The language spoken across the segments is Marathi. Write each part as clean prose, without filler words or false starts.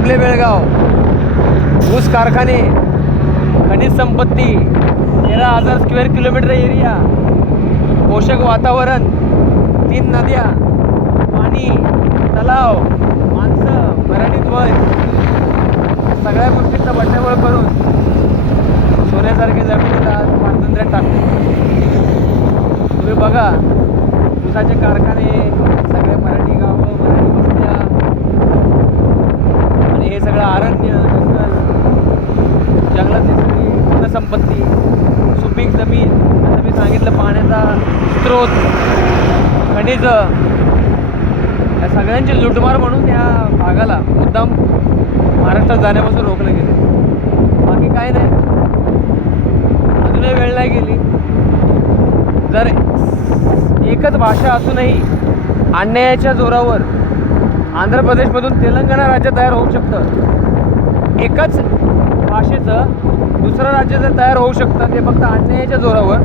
आंबले बेळगाव ऊस कारखाने, खनिज संपत्ती, 13,000 स्क्वेअर किलोमीटर एरिया, पोषक वातावरण, 3 नद्या, पाणी, तलाव, माणसं, मराठी ध्वज, सगळ्या गोष्टींचा बंडाबळ करून सोन्यासारखे जमिनीला आज पारतंत्र्यात टाकतो. तुम्ही बघा, ऊसाचे कारखाने, सगळे मराठी गावं, मराठी वस्त्या आणि हे सगळं अरण्य, जंगल, जंगलातली सगळी वनसंपत्ती, सुपीक जमीन, आता मी सांगितलं पाण्याचा स्रोत, खनिज, या सगळ्यांची लुटमार म्हणून या भागाला मुद्दाम महाराष्ट्रात जाण्यापासून रोखलं गेलं. बाकी काय नाही, अजूनही वेळ नाही गेली. जर एकच भाषा असूनही अन्यायाच्या जोरावर आंध्र प्रदेशमधून तेलंगणा राज्य तयार होऊ शकतं, एकाच भाषेचं दुसरं राज्य जर तयार होऊ शकतं ते फक्त अन्यायाच्या जोरावर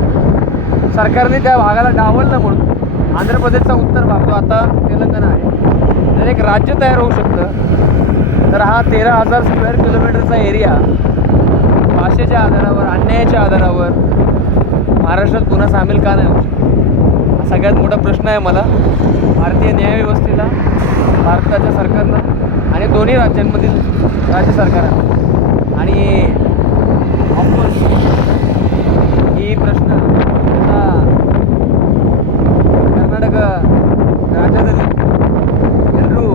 सरकारने त्या भागाला डावललं म्हणून आंध्र प्रदेशचा उत्तर भाग जो आता तेलंगणा आहे, जर एक राज्य तयार होऊ शकतं तर हा 13,000 स्क्वेअर किलोमीटरचा एरिया भाषेच्या आधारावर, अन्यायाच्या आधारावर महाराष्ट्रात पुन्हा सामील का नाही होऊ शकत? हा सगळ्यात मोठा प्रश्न आहे मला, भारतीय न्यायव्यवस्थेला, भारताच्या सरकारला आणि दोन्ही राज्यांमधील राज्य सरकारांना. आणि ऑफकोर्स ही प्रश्न आता ಕರ್ನಾಟಕ ರಾಜ್ಯದಲ್ಲಿ ಎಲ್ಲರೂ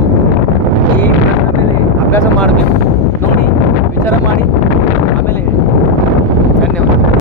ಈ ಪ್ರಶ್ನೆ ಮೇಲೆ ಅಭ್ಯಾಸ ಮಾಡಬೇಕು, ನೋಡಿ ವಿಚಾರ ಮಾಡಿ